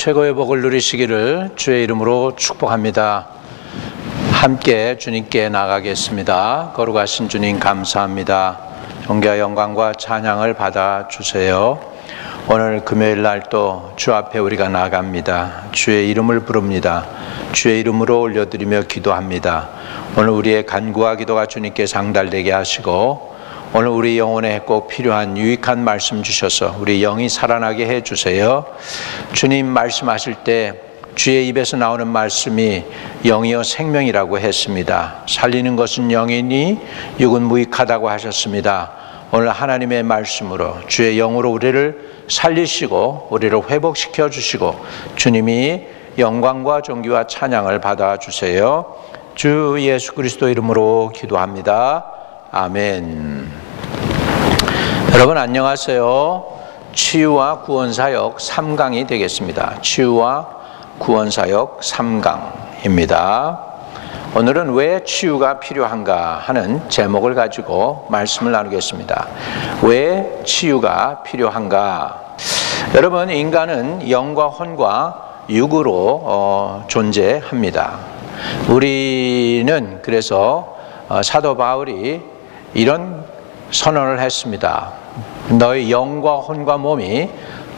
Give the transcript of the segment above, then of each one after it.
최고의 복을 누리시기를 주의 이름으로 축복합니다. 함께 주님께 나가겠습니다. 거룩하신 주님 감사합니다. 존귀와 영광과 찬양을 받아주세요. 오늘 금요일 날 또 주 앞에 우리가 나갑니다. 주의 이름을 부릅니다. 주의 이름으로 올려드리며 기도합니다. 오늘 우리의 간구와 기도가 주님께 상달되게 하시고 오늘 우리 영혼에 꼭 필요한 유익한 말씀 주셔서 우리 영이 살아나게 해주세요. 주님 말씀하실 때 주의 입에서 나오는 말씀이 영이요 생명이라고 했습니다. 살리는 것은 영이니 육은 무익하다고 하셨습니다. 오늘 하나님의 말씀으로 주의 영으로 우리를 살리시고 우리를 회복시켜 주시고 주님이 영광과 존귀와 찬양을 받아주세요. 주 예수 그리스도 이름으로 기도합니다. 아멘. 여러분 안녕하세요. 치유와 구원사역 3강이 되겠습니다. 치유와 구원사역 3강입니다. 오늘은 왜 치유가 필요한가 하는 제목을 가지고 말씀을 나누겠습니다. 왜 치유가 필요한가? 여러분 인간은 영과 혼과 육으로 존재합니다. 우리는 그래서 사도 바울이 이런 선언을 했습니다. 너의 영과 혼과 몸이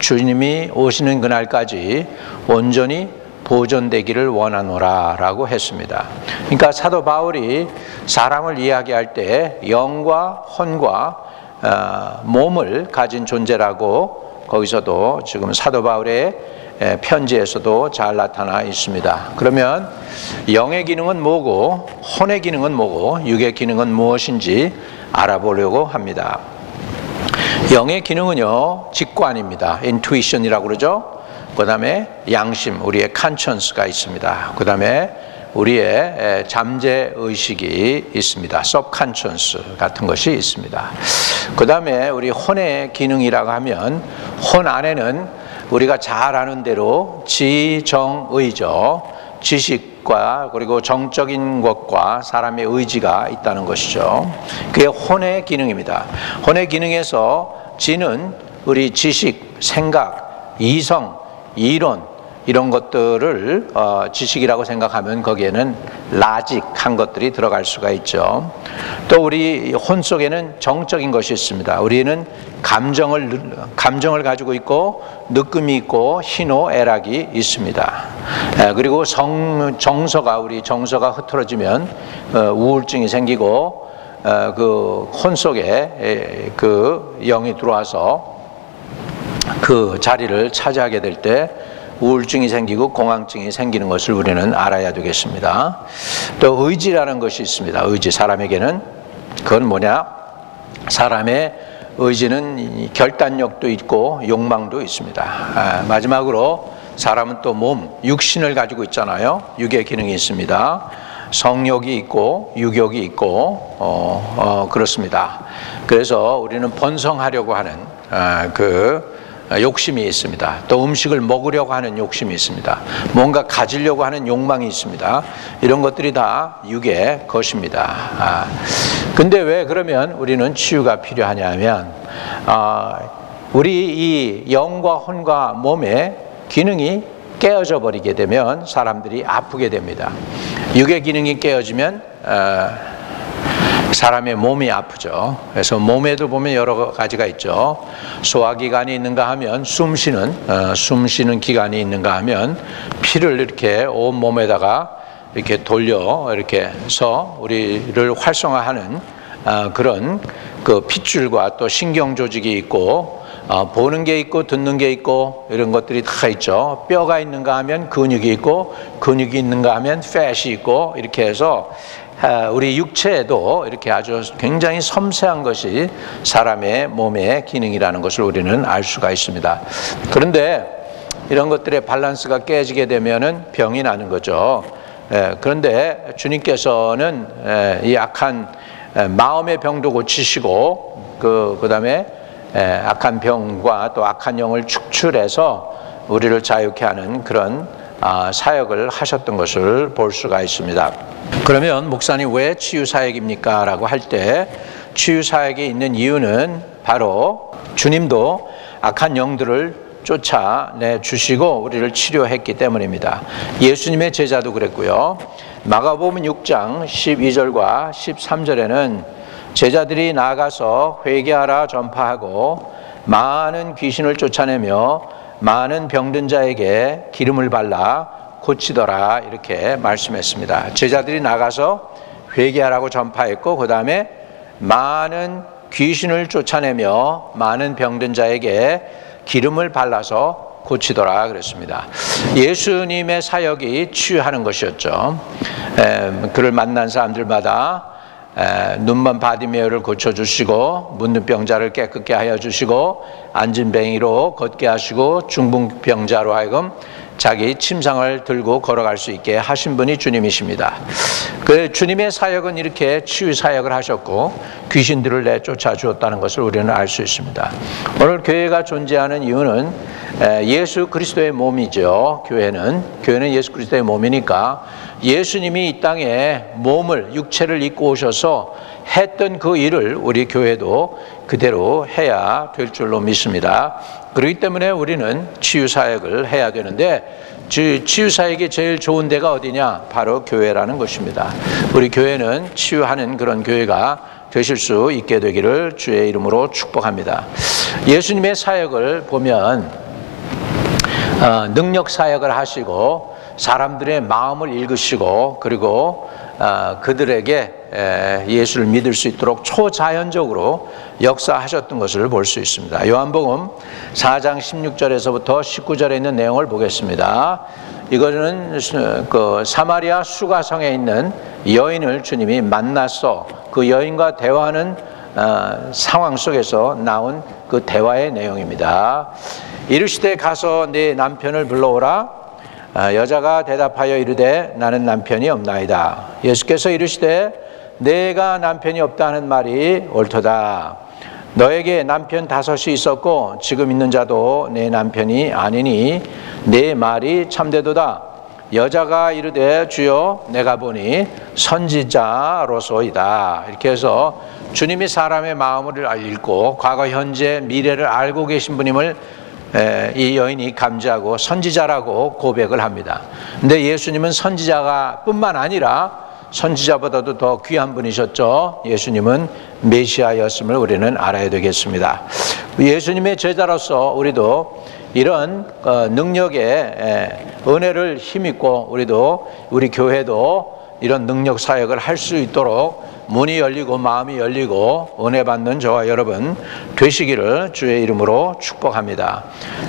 주님이 오시는 그날까지 온전히 보존되기를 원하노라 라고 했습니다. 그러니까 사도 바울이 사람을 이야기할 때 영과 혼과 몸을 가진 존재라고 거기서도 지금 사도 바울의 편지에서도 잘 나타나 있습니다. 그러면 영의 기능은 뭐고 혼의 기능은 뭐고 육의 기능은 무엇인지 알아보려고 합니다. 영의 기능은요 직관입니다. intuition이라고 그러죠. 그 다음에 양심, 우리의 conscience가 있습니다. 그 다음에 우리의 잠재의식이 있습니다. subconscious 같은 것이 있습니다. 그 다음에 우리 혼의 기능이라고 하면 혼 안에는 우리가 잘 아는 대로 지정의죠. 지식과 그리고 정적인 것과 사람의 의지가 있다는 것이죠. 그게 혼의 기능입니다. 혼의 기능에서 지는 우리 지식, 생각, 이성, 이론 이런 것들을 지식이라고 생각하면 거기에는 라직한 것들이 들어갈 수가 있죠. 또 우리 혼 속에는 정적인 것이 있습니다. 우리는 감정을 가지고 있고 느낌이 있고 희노애락이 있습니다. 그리고 우리 정서가 흐트러지면 우울증이 생기고 그 혼 속에 그 영이 들어와서 그 자리를 차지하게 될 때 우울증이 생기고 공황증이 생기는 것을 우리는 알아야 되겠습니다. 또 의지라는 것이 있습니다. 의지, 사람에게는 그건 뭐냐? 사람의 의지는 결단력도 있고 욕망도 있습니다. 마지막으로 사람은 또 몸, 육신을 가지고 있잖아요. 육의 기능이 있습니다. 성욕이 있고 육욕이 있고 그렇습니다. 그래서 우리는 번성하려고 하는 욕심이 있습니다. 또 음식을 먹으려고 하는 욕심이 있습니다. 뭔가 가지려고 하는 욕망이 있습니다. 이런 것들이 다 육의 것입니다. 근데 왜 그러면 우리는 치유가 필요하냐면 우리 이 영과 혼과 몸의 기능이 깨어져 버리게 되면 사람들이 아프게 됩니다. 육의 기능이 깨어지면 사람의 몸이 아프죠. 그래서 몸에도 보면 여러 가지가 있죠. 소화기관이 있는가 하면 숨쉬는 기관이 있는가 하면 피를 이렇게 온 몸에다가 이렇게 돌려 이렇게 해서 우리를 활성화하는 그런 그 핏줄과 또 신경 조직이 있고 보는 게 있고 듣는 게 있고 이런 것들이 다 있죠. 뼈가 있는가 하면 근육이 있고 근육이 있는가 하면 fat이 있고 이렇게 해서 우리 육체에도 이렇게 아주 굉장히 섬세한 것이 사람의 몸의 기능이라는 것을 우리는 알 수가 있습니다. 그런데 이런 것들의 밸런스가 깨지게 되면은 병이 나는 거죠. 그런데 주님께서는 이 악한 마음의 병도 고치시고 그 다음에 악한 병과 또 악한 영을 축출해서 우리를 자유케 하는 그런 사역을 하셨던 것을 볼 수가 있습니다. 그러면 목사님 왜 치유사역입니까? 라고 할 때 치유사역이 있는 이유는 바로 주님도 악한 영들을 쫓아내 주시고 우리를 치료했기 때문입니다. 예수님의 제자도 그랬고요. 마가복음 6장 12절과 13절에는 제자들이 나가서 회개하라 전파하고 많은 귀신을 쫓아내며 많은 병든 자에게 기름을 발라 고치더라 이렇게 말씀했습니다. 제자들이 나가서 회개하라고 전파했고 그 다음에 많은 귀신을 쫓아내며 많은 병든 자에게 기름을 발라서 고치더라 그랬습니다. 예수님의 사역이 치유하는 것이었죠. 그를 만난 사람들마다 눈먼 바디메오를 고쳐주시고 문둥병자를 깨끗게 하여 주시고 안진뱅이로 걷게 하시고 중풍병자로 하여금 자기 침상을 들고 걸어갈 수 있게 하신 분이 주님이십니다. 그 주님의 사역은 이렇게 치유 사역을 하셨고 귀신들을 내쫓아 주었다는 것을 우리는 알 수 있습니다. 오늘 교회가 존재하는 이유는 예수 그리스도의 몸이죠. 교회는 예수 그리스도의 몸이니까 예수님이 이 땅에 몸을 육체를 입고 오셔서 했던 그 일을 우리 교회도 그대로 해야 될 줄로 믿습니다. 그렇기 때문에 우리는 치유사역을 해야 되는데 치유사역이 제일 좋은 데가 어디냐? 바로 교회라는 것입니다. 우리 교회는 치유하는 그런 교회가 되실 수 있게 되기를 주의 이름으로 축복합니다. 예수님의 사역을 보면 능력 사역을 하시고 사람들의 마음을 읽으시고 그리고 그들에게 예수를 믿을 수 있도록 초자연적으로 역사하셨던 것을 볼 수 있습니다. 요한복음 4장 16절에서부터 19절에 있는 내용을 보겠습니다. 이거는 그 사마리아 수가성에 있는 여인을 주님이 만났어 그 여인과 대화하는 상황 속에서 나온 그 대화의 내용입니다. 이르시되 가서 네 남편을 불러오라. 여자가 대답하여 이르되 나는 남편이 없나이다. 예수께서 이르시되 내가 남편이 없다는 말이 옳도다. 너에게 남편 5이 있었고 지금 있는 자도 내 남편이 아니니 내 말이 참되도다. 여자가 이르되 주여 내가 보니 선지자로소이다. 이렇게 해서 주님이 사람의 마음을 읽고 과거 현재 미래를 알고 계신 분임을 이 여인이 감지하고 선지자라고 고백을 합니다. 근데 예수님은 선지자가 뿐만 아니라 선지자보다도 더 귀한 분이셨죠. 예수님은 메시아였음을 우리는 알아야 되겠습니다. 예수님의 제자로서 우리도 이런 능력의 은혜를 힘입고 우리 교회도 이런 능력 사역을 할 수 있도록 문이 열리고 마음이 열리고 은혜 받는 저와 여러분 되시기를 주의 이름으로 축복합니다.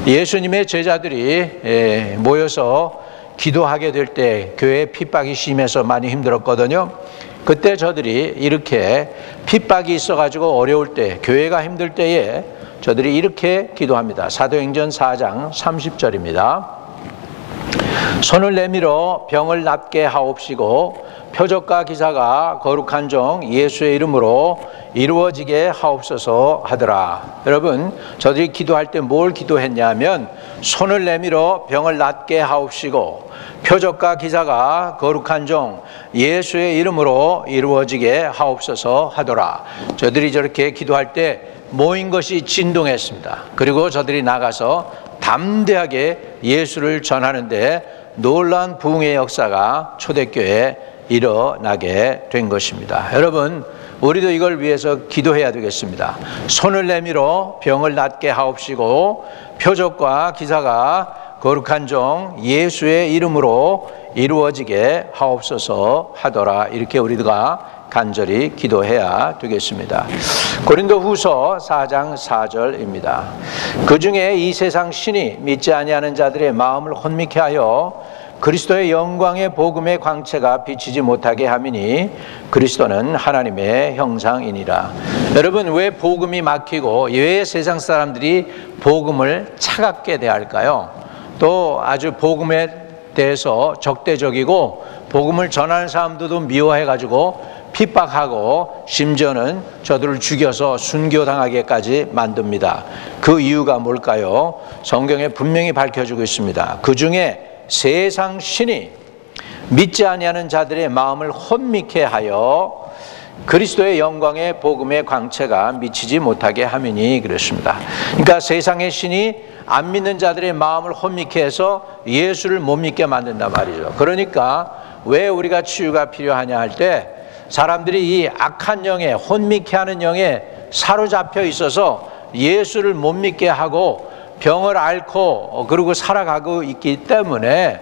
예수님의 제자들이 모여서 기도하게 될 때 교회에 핍박이 심해서 많이 힘들었거든요. 그때 저들이 이렇게 핍박이 있어가지고 어려울 때 교회가 힘들 때에 저들이 이렇게 기도합니다. 사도행전 4장 30절입니다. 손을 내밀어 병을 낫게 하옵시고 표적과 기사가 거룩한 종 예수의 이름으로 이루어지게 하옵소서 하더라. 여러분 저들이 기도할 때 뭘 기도했냐면 손을 내밀어 병을 낫게 하옵시고 표적과 기사가 거룩한 종 예수의 이름으로 이루어지게 하옵소서 하더라. 저들이 저렇게 기도할 때 모인 것이 진동했습니다. 그리고 저들이 나가서 담대하게 예수를 전하는데 놀라운 부흥의 역사가 초대교회에 일어나게 된 것입니다. 여러분 우리도 이걸 위해서 기도해야 되겠습니다. 손을 내밀어 병을 낫게 하옵시고 표적과 기사가 거룩한 종 예수의 이름으로 이루어지게 하옵소서 하더라. 이렇게 우리가 간절히 기도해야 되겠습니다. 고린도후서 4장 4절입니다. 그 중에 이 세상 신이 믿지 아니하는 자들의 마음을 혼미케 하여 그리스도의 영광의 복음의 광채가 비치지 못하게 함이니 그리스도는 하나님의 형상이니라. 여러분 왜 복음이 막히고 왜 세상 사람들이 복음을 차갑게 대할까요? 또 아주 복음에 대해서 적대적이고 복음을 전하는 사람들도 미워해가지고 핍박하고 심지어는 저들을 죽여서 순교당하게까지 만듭니다. 그 이유가 뭘까요? 성경에 분명히 밝혀주고 있습니다. 그 중에 세상 신이 믿지 아니하는 자들의 마음을 혼미케 하여 그리스도의 영광의 복음의 광채가 미치지 못하게 함이니 그렇습니다. 그러니까 세상의 신이 안 믿는 자들의 마음을 혼미케 해서 예수를 못 믿게 만든단 말이죠. 그러니까 왜 우리가 치유가 필요하냐 할 때 사람들이 이 악한 영에, 혼미케 하는 영에 사로잡혀 있어서 예수를 못 믿게 하고 병을 앓고 그리고 살아가고 있기 때문에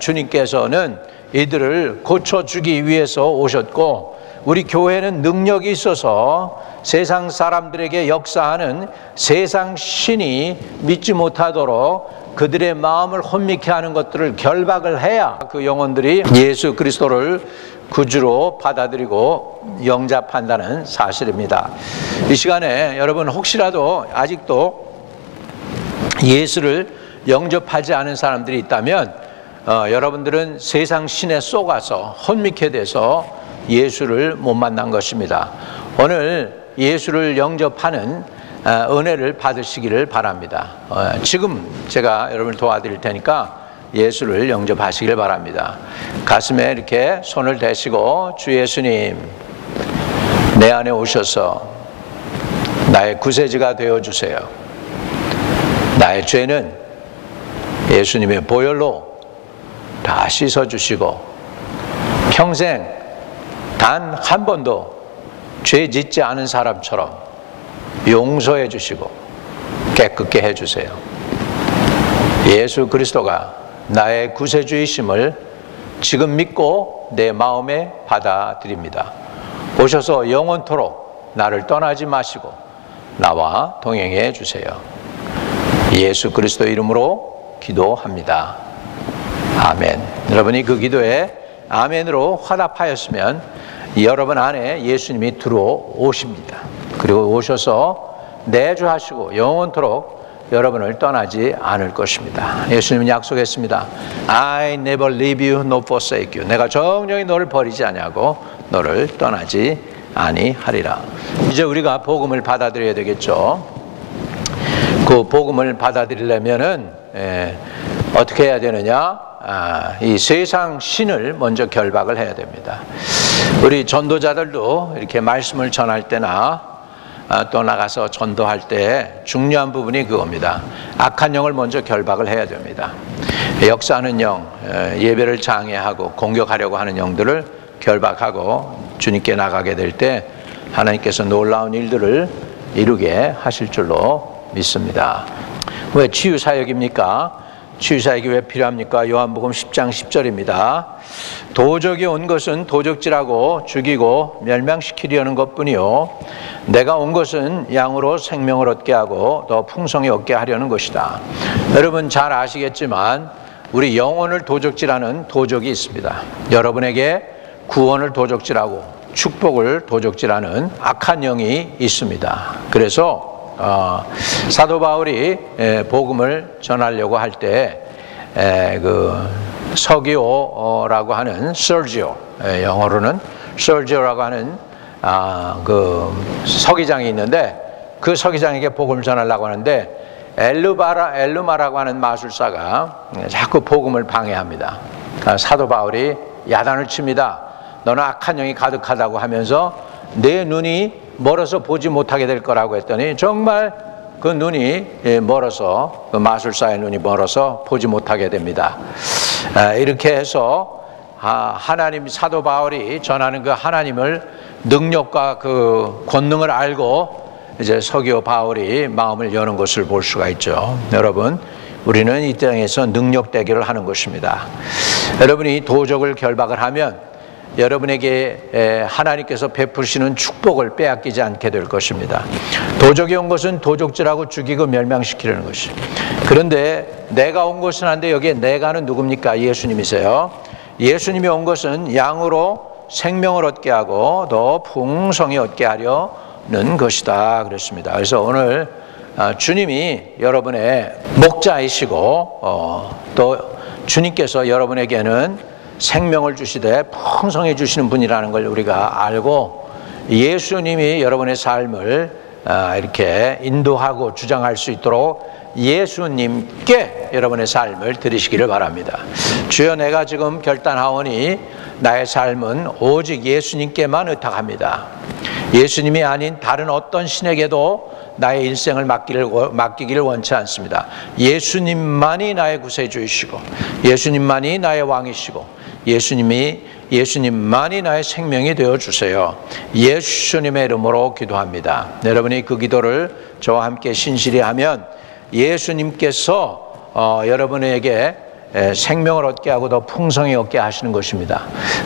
주님께서는 이들을 고쳐주기 위해서 오셨고, 우리 교회는 능력이 있어서 세상 사람들에게 역사하는 세상 신이 믿지 못하도록 그들의 마음을 혼미케 하는 것들을 결박을 해야 그 영혼들이 예수 그리스도를 구주로 받아들이고 영접한다는 사실입니다. 이 시간에 여러분 혹시라도 아직도 예수를 영접하지 않은 사람들이 있다면 여러분들은 세상 신에 속아서 혼미케 돼서 예수를 못 만난 것입니다. 오늘 예수를 영접하는 은혜를 받으시기를 바랍니다. 지금 제가 여러분을 도와드릴 테니까 예수를 영접하시길 바랍니다. 가슴에 이렇게 손을 대시고, 주 예수님, 내 안에 오셔서 나의 구세주가 되어주세요. 나의 죄는 예수님의 보혈로 다 씻어주시고 평생 단 한 번도 죄 짓지 않은 사람처럼 용서해 주시고 깨끗게 해주세요. 예수 그리스도가 나의 구세주이심을 지금 믿고 내 마음에 받아들입니다. 오셔서 영원토록 나를 떠나지 마시고 나와 동행해 주세요. 예수 그리스도 이름으로 기도합니다. 아멘. 여러분이 그 기도에 아멘으로 화답하였으면 여러분 안에 예수님이 들어오십니다. 그리고 오셔서 내주하시고 영원토록 여러분을 떠나지 않을 것입니다. 예수님은 약속했습니다. I never leave you nor forsake you. 내가 정령히 너를 버리지 아니하고 너를 떠나지 아니하리라. 이제 우리가 복음을 받아들여야 되겠죠. 그 복음을 받아들이려면은 어떻게 해야 되느냐? 이 세상 신을 먼저 결박을 해야 됩니다. 우리 전도자들도 이렇게 말씀을 전할 때나 또 나가서 전도할 때 중요한 부분이 그겁니다. 악한 영을 먼저 결박을 해야 됩니다. 역사하는 영, 예배를 장애하고 공격하려고 하는 영들을 결박하고 주님께 나가게 될 때 하나님께서 놀라운 일들을 이루게 하실 줄로 믿습니다. 왜 치유사역입니까? 치유사역이 왜 필요합니까? 요한복음 10장 10절입니다. 도적이 온 것은 도적질하고 죽이고 멸망시키려는 것뿐이요 내가 온 것은 양으로 생명을 얻게 하고 더 풍성히 얻게 하려는 것이다. 여러분 잘 아시겠지만 우리 영혼을 도적질하는 도적이 있습니다. 여러분에게 구원을 도적질하고 축복을 도적질하는 악한 영이 있습니다. 그래서 사도 바울이 복음을 전하려고 할 때 그 서기오라고 하는 Sergio, 영어로는 Sergio라고 하는 그 서기장이 있는데 그 서기장에게 복음을 전하려고 하는데 엘루마라고 하는 마술사가 자꾸 복음을 방해합니다. 사도 바울이 야단을 칩니다. 너는 악한 영이 가득하다고 하면서 내 눈이 멀어서 보지 못하게 될 거라고 했더니 정말 그 눈이 멀어서, 그 마술사의 눈이 멀어서 보지 못하게 됩니다. 이렇게 해서 하나님, 사도 바울이 전하는 그 하나님을 능력과 그 권능을 알고 이제 서기오 바울이 마음을 여는 것을 볼 수가 있죠. 여러분, 우리는 이 땅에서 능력대결을 하는 것입니다. 여러분이 도적을 결박을 하면 여러분에게 하나님께서 베푸시는 축복을 빼앗기지 않게 될 것입니다. 도적이 온 것은 도적질하고 죽이고 멸망시키려는 것이. 그런데 내가 온 것은 한데 여기에 내가는 누굽니까? 예수님이세요. 예수님이 온 것은 양으로 생명을 얻게 하고 더 풍성히 얻게 하려는 것이다 그랬습니다. 그래서 오늘 주님이 여러분의 목자이시고 또 주님께서 여러분에게는 생명을 주시되 풍성해 주시는 분이라는 걸 우리가 알고 예수님이 여러분의 삶을 이렇게 인도하고 주장할 수 있도록 예수님께 여러분의 삶을 드리시기를 바랍니다. 주여, 내가 지금 결단하오니 나의 삶은 오직 예수님께만 의탁합니다. 예수님이 아닌 다른 어떤 신에게도 나의 일생을 맡기기를 원치 않습니다. 예수님만이 나의 구세주이시고 예수님만이 나의 왕이시고 예수님만이 나의 생명이 되어주세요. 예수님의 이름으로 기도합니다. 여러분이 그 기도를 저와 함께 신실히 하면 예수님께서 여러분에게 생명을 얻게 하고 더 풍성히 얻게 하시는 것입니다.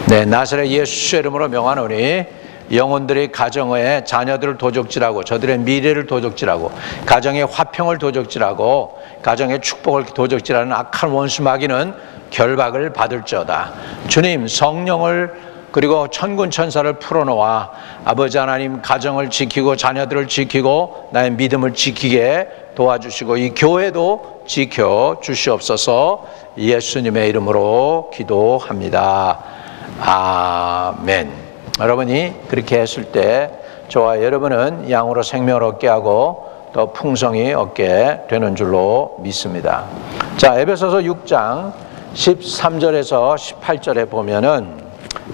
네, 나사렛 예수의 이름으로 명하노니 영혼들이 가정의 자녀들을 도적질하고 저들의 미래를 도적질하고 가정의 화평을 도적질하고 가정의 축복을 도적질하는 악한 원수 마귀는 결박을 받을지어다. 주님, 성령을 그리고 천군 천사를 풀어놓아 아버지 하나님 가정을 지키고 자녀들을 지키고 나의 믿음을 지키게 도와주시고 이 교회도 지켜주시옵소서. 예수님의 이름으로 기도합니다. 아멘. 여러분이 그렇게 했을 때 저와 여러분은 양으로 생명을 얻게 하고 더 풍성히 얻게 되는 줄로 믿습니다. 자, 에베소서 6장 13절에서 18절에 보면은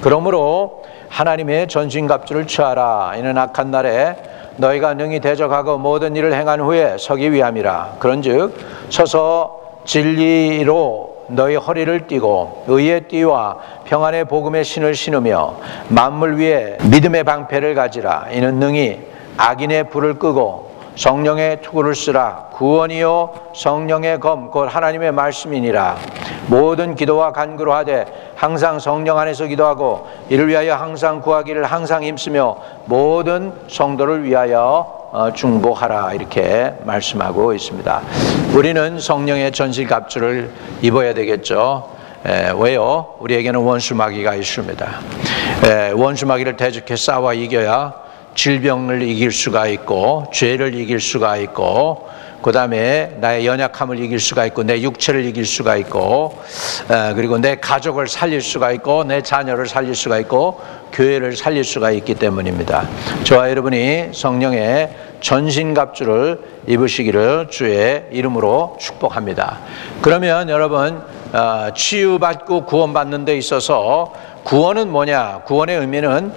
그러므로 하나님의 전신갑주를 취하라. 이는 악한 날에 너희가 능히 대적하고 모든 일을 행한 후에 서기 위함이라. 그런즉 서서 진리로 너희 허리를 띠고 의의 띠와 평안의 복음의 신을 신으며 만물 위에 믿음의 방패를 가지라. 이는 능히 악인의 불을 끄고 성령의 투구를 쓰라. 구원이요 성령의 검 곧 하나님의 말씀이니라. 모든 기도와 간구로 하되 항상 성령 안에서 기도하고 이를 위하여 항상 구하기를 항상 힘쓰며 모든 성도를 위하여 중보하라. 이렇게 말씀하고 있습니다. 우리는 성령의 전신갑주를 입어야 되겠죠. 왜요? 우리에게는 원수 마귀가 있습니다. 원수 마귀를 대적해 싸워 이겨야 질병을 이길 수가 있고 죄를 이길 수가 있고 그 다음에 나의 연약함을 이길 수가 있고 내 육체를 이길 수가 있고 그리고 내 가족을 살릴 수가 있고 내 자녀를 살릴 수가 있고 교회를 살릴 수가 있기 때문입니다. 저와 여러분이 성령의 전신갑주를 입으시기를 주의 이름으로 축복합니다. 그러면 여러분 치유받고 구원받는 데 있어서 구원은 뭐냐? 구원의 의미는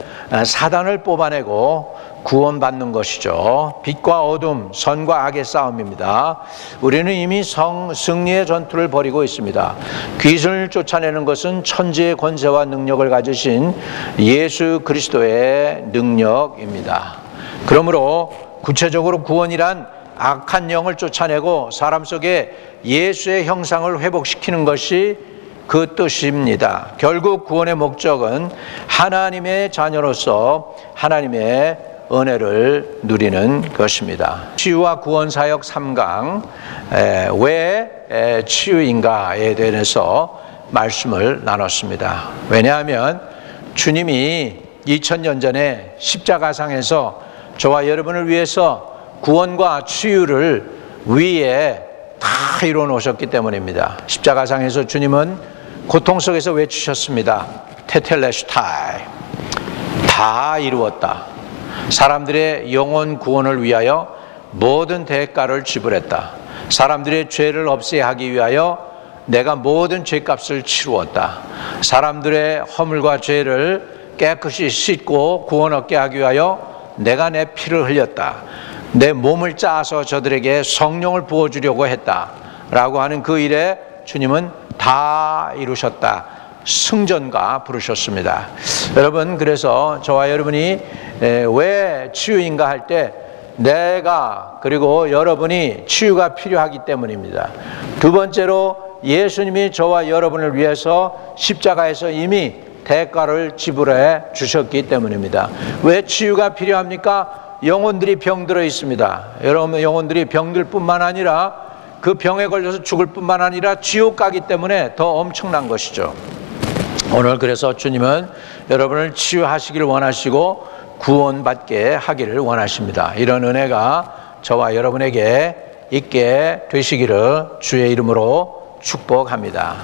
사단을 뽑아내고 구원받는 것이죠. 빛과 어둠, 선과 악의 싸움입니다. 우리는 이미 승리의 전투를 벌이고 있습니다. 귀신을 쫓아내는 것은 천지의 권세와 능력을 가지신 예수 그리스도의 능력입니다. 그러므로 구체적으로 구원이란 악한 영을 쫓아내고 사람 속에 예수의 형상을 회복시키는 것이 그 뜻입니다. 결국 구원의 목적은 하나님의 자녀로서 하나님의 은혜를 누리는 것입니다. 치유와 구원사역 3강 왜 치유인가에 대해서 말씀을 나눴습니다. 왜냐하면 주님이 2000년 전에 십자가상에서 저와 여러분을 위해서 구원과 치유를 위에 다 이루어 놓으셨기 때문입니다. 십자가상에서 주님은 고통 속에서 외치셨습니다. 테텔레슈타이, 다 이루었다. 사람들의 영혼 구원을 위하여 모든 대가를 지불했다. 사람들의 죄를 없애야 하기 위하여 내가 모든 죄값을 치루었다. 사람들의 허물과 죄를 깨끗이 씻고 구원 얻게 하기 위하여 내가 내 피를 흘렸다. 내 몸을 짜서 저들에게 성령을 부어주려고 했다 라고 하는 그 일에 주님은 다 이루셨다. 승전가 부르셨습니다. 여러분, 그래서 저와 여러분이 왜 치유인가 할 때 내가 그리고 여러분이 치유가 필요하기 때문입니다. 두 번째로 예수님이 저와 여러분을 위해서 십자가에서 이미 대가를 지불해 주셨기 때문입니다. 왜 치유가 필요합니까? 영혼들이 병들어 있습니다. 여러분, 영혼들이 병들 뿐만 아니라 그 병에 걸려서 죽을 뿐만 아니라 지옥 가기 때문에 더 엄청난 것이죠. 오늘 그래서 주님은 여러분을 치유하시기를 원하시고 구원받게 하기를 원하십니다. 이런 은혜가 저와 여러분에게 있게 되시기를 주의 이름으로 축복합니다.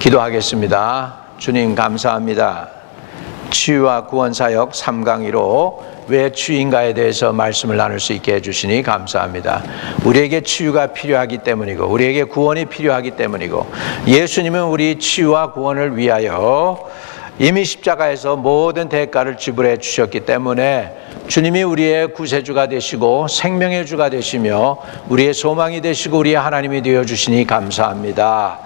기도하겠습니다. 주님 감사합니다. 치유와 구원사역 3강의로 왜 치유인가에 대해서 말씀을 나눌 수 있게 해주시니 감사합니다. 우리에게 치유가 필요하기 때문이고 우리에게 구원이 필요하기 때문이고 예수님은 우리 치유와 구원을 위하여 이미 십자가에서 모든 대가를 지불해 주셨기 때문에 주님이 우리의 구세주가 되시고 생명의 주가 되시며 우리의 소망이 되시고 우리의 하나님이 되어주시니 감사합니다.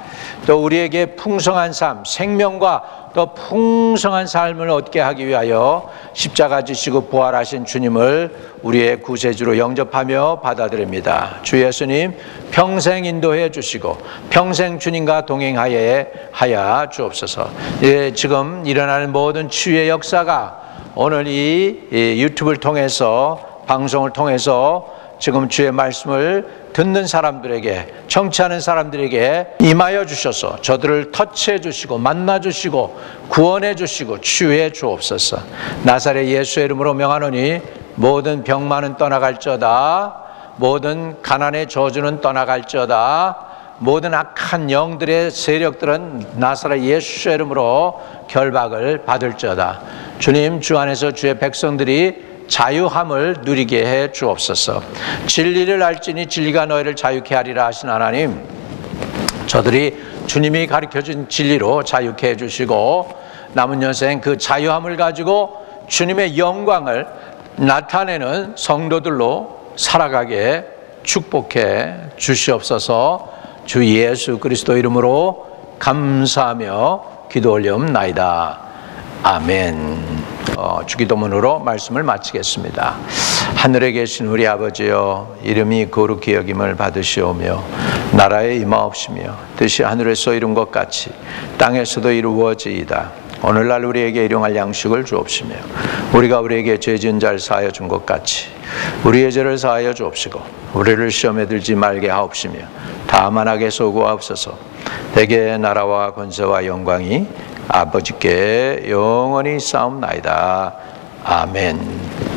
또 우리에게 풍성한 삶, 생명과 또 풍성한 삶을 얻게 하기 위하여 십자가 지시고 부활하신 주님을 우리의 구세주로 영접하며 받아들입니다. 주 예수님 평생 인도해 주시고 평생 주님과 동행하여 주옵소서. 지금 일어나는 모든 치유의 역사가 오늘 이 유튜브를 통해서 방송을 통해서 지금 주의 말씀을 듣는 사람들에게 청취하는 사람들에게 임하여 주셔서 저들을 터치해 주시고 만나 주시고 구원해 주시고 치유해 주옵소서. 나사렛 예수의 이름으로 명하노니 모든 병만은 떠나갈지어다. 모든 가난의 저주는 떠나갈지어다. 모든 악한 영들의 세력들은 나사렛 예수의 이름으로 결박을 받을지어다. 주님, 주 안에서 주의 백성들이 자유함을 누리게 해 주옵소서. 진리를 알지니 진리가 너희를 자유케 하리라 하신 하나님, 저들이 주님이 가르쳐준 진리로 자유케 해주시고 남은 여생 그 자유함을 가지고 주님의 영광을 나타내는 성도들로 살아가게 축복해 주시옵소서. 주 예수 그리스도 이름으로 감사하며 기도 올려옵나이다. 아멘. 주기도문으로 말씀을 마치겠습니다. 하늘에 계신 우리 아버지여, 이름이 거룩히 여김을 받으시오며 나라에 임하옵시며 뜻이 하늘에서 이룬 것 같이 땅에서도 이루어지이다. 오늘날 우리에게 일용할 양식을 주옵시며 우리가 우리에게 죄 지은 자를 사하여 준 것 같이 우리의 죄를 사하여 주옵시고 우리를 시험에 들지 말게 하옵시며 다만 악에서 구하옵소서. 대개 나라와 권세와 영광이 아버지께 영원히 싸움나이다. 아멘.